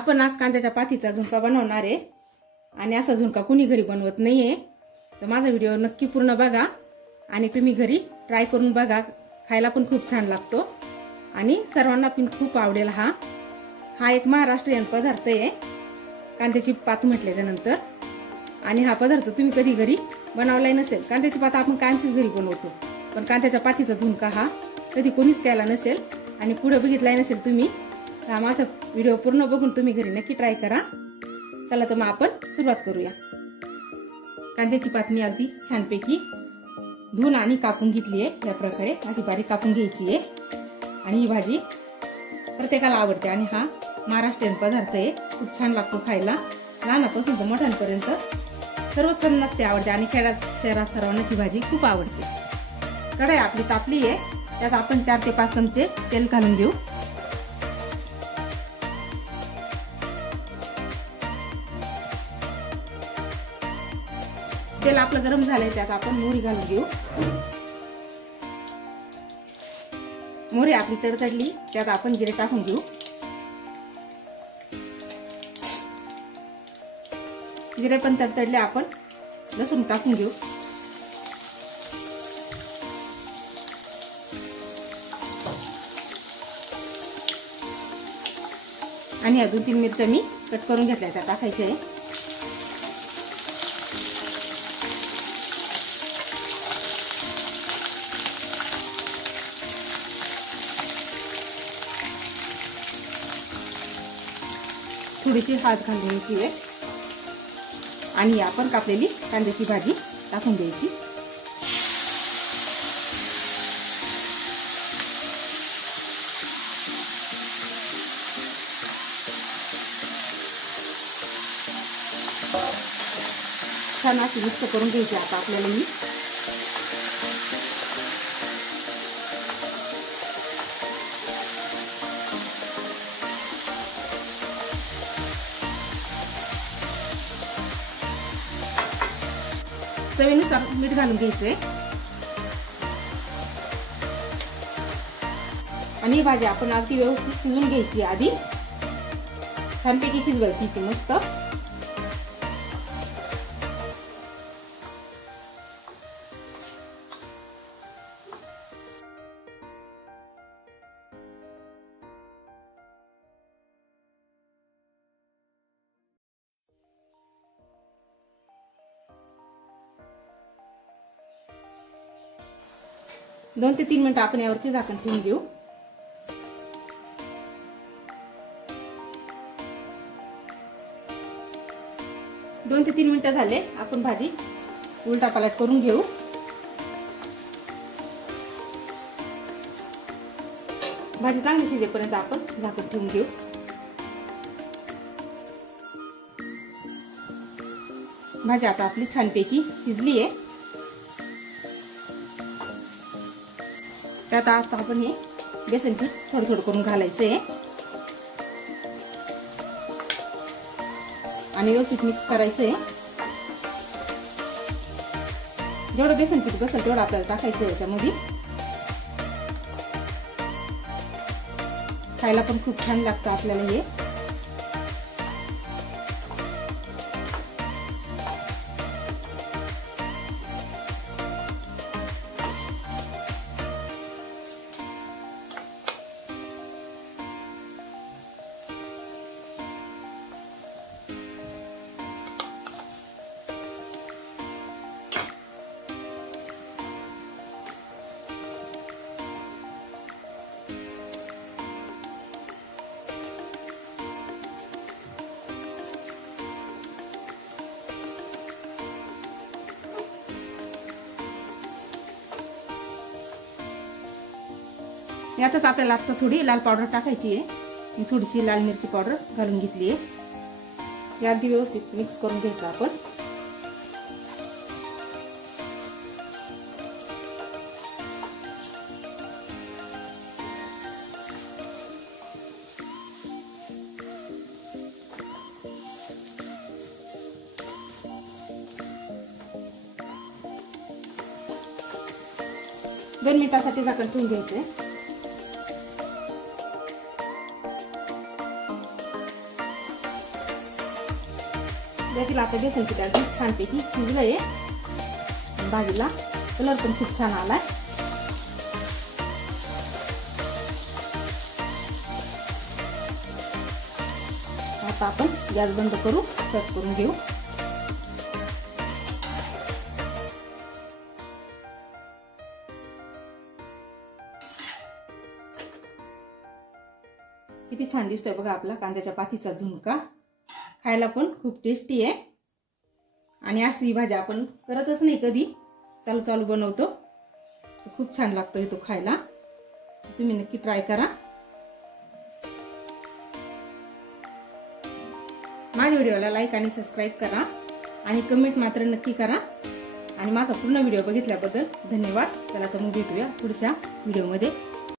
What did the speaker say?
आपण आज कांद्याच्या पातीचा झुणका बनवणार आहे आणि असा झुणका कुणी घरी बनवत नाहीये। तर माझा व्हिडिओ नक्की पूर्ण बघा आणि तुम्ही घरी ट्राय करून बघा। खायला पण खूप छान लागतो आणि सर्वांना पण खूप आवडेल। हा एक महाराष्ट्रीयन पदार्थ आहे कांद्याची पात म्हटल्याच्या नंतर। आणि हा पदार्थ तुम्ही कधी घरी बनवलाय नसेल। कांद्याची पात आपण कायमचीच घरी बनवतो, पण कांद्याच्या पातीचा झुणका हा कधी कोणीच केला नसेल आणि पुढे बघितलाय नसेल तुम्ही। हा माझा व्हिडिओ पूर्ण बघून तुम्ही घरी नक्की ट्राय करा। चला तर मग आपण सुरुवात करूया। कांद्याची पात मी अगदी छानपैकी धुवून आणि कापून घेतली आहे। या प्रकारे अशी बारीक कापून घ्यायची आहे। आणि ही भाजी प्रत्येकाला आवडते आणि हा महाराष्ट्रीयन पदार्थ आहे, खूप छान लागतो खायला। लहानापासून तर मोठ्यांपर्यंत सर्वच जणांना ते आवडते आणि खेड्यात शहरात सर्वांनाची भाजी खूप आवडते। कढई आपली तापली आहे, त्यात आपण 4 ते 5 चमचे तेल घालून घेऊ। तेल आपलं गरम झालंय, त्यात आपण मोहरी घालून घेऊ। मोहरी आपली तडतडली, त्यात आपण जिरे टाकून घेऊ। जिरे पण तडतडले, आपण लसूण टाकून घेऊ। आणि या 2-3 मिरच्या मी कट करून घेतल्या, त्या टाकायच्या आहे। थोडीशी हळद घालून घ्यायची आहे आणि आपण कापलेली कांद्याची भाजी टाकून द्यायची। छान अशी मिक्स करून घ्यायची आता आपल्याला ही। चवीनुसार मीठ घालून घ्यायचंय आणि ही भाजी आपण अगदी व्यवस्थित शिजवून घ्यायची। आधी छानपैकी शिजवायची ती मस्त। दोन ते 3 मिनिटं आपण यावरती झाकण ठेवून घेऊ। दोन ते 3 मिनिटं झाले, आपण भाजी उलटा पालट करून घेऊ। भाजी चांगली शिजेपर्यंत आपण झाकण ठेवून घेऊ। भाजी आता आपली छानपैकी शिजली आहे। त्यात आता आपण हे बेसन पीठ थोडं थोडं करून घालायचं आहे आणि व्यवस्थित मिक्स करायचं आहे। जेवढं बेसन पीठ बसेल तेवढं आपल्याला टाकायचं आहे याच्यामध्ये। खायला पण खूप छान लागतं आपल्याला हे। यातच आपल्याला आता थोडी लाल पावडर टाकायची आहे। थोडीशी लाल मिरची पावडर घालून घेतली आहे। या अगदी व्यवस्थित मिक्स करून घ्यायचं आपण। दोन मिनिटांसाठी झाकण ठेवून घ्यायचे। 2 देखील आता बेसनची डाळ छानपैकी शिजलंय. भाजीला कलर पण खूप छान आलाय. आता आपण गॅस बंद करू, सर्व करून घेऊ. किती छान दिसतोय बघा आपला कांद्याच्या पातीचा झुणका. खायला पण खूप टेस्टी आहे. आणि अशी ही भाजी आपण करतच नाही कधी, चालू चालू बनवतो. खूप छान लागतोय तो खायला. तुम्ही नक्की ट्राय करा. माझ्या व्हिडिओला लाईक आणि सबस्क्राईब करा आणि कमेंट मात्र नक्की करा. आणि माझा पूर्ण व्हिडिओ बघितल्याबद्दल धन्यवाद. चला तर मग भेटूया पुढच्या व्हिडिओमध्ये.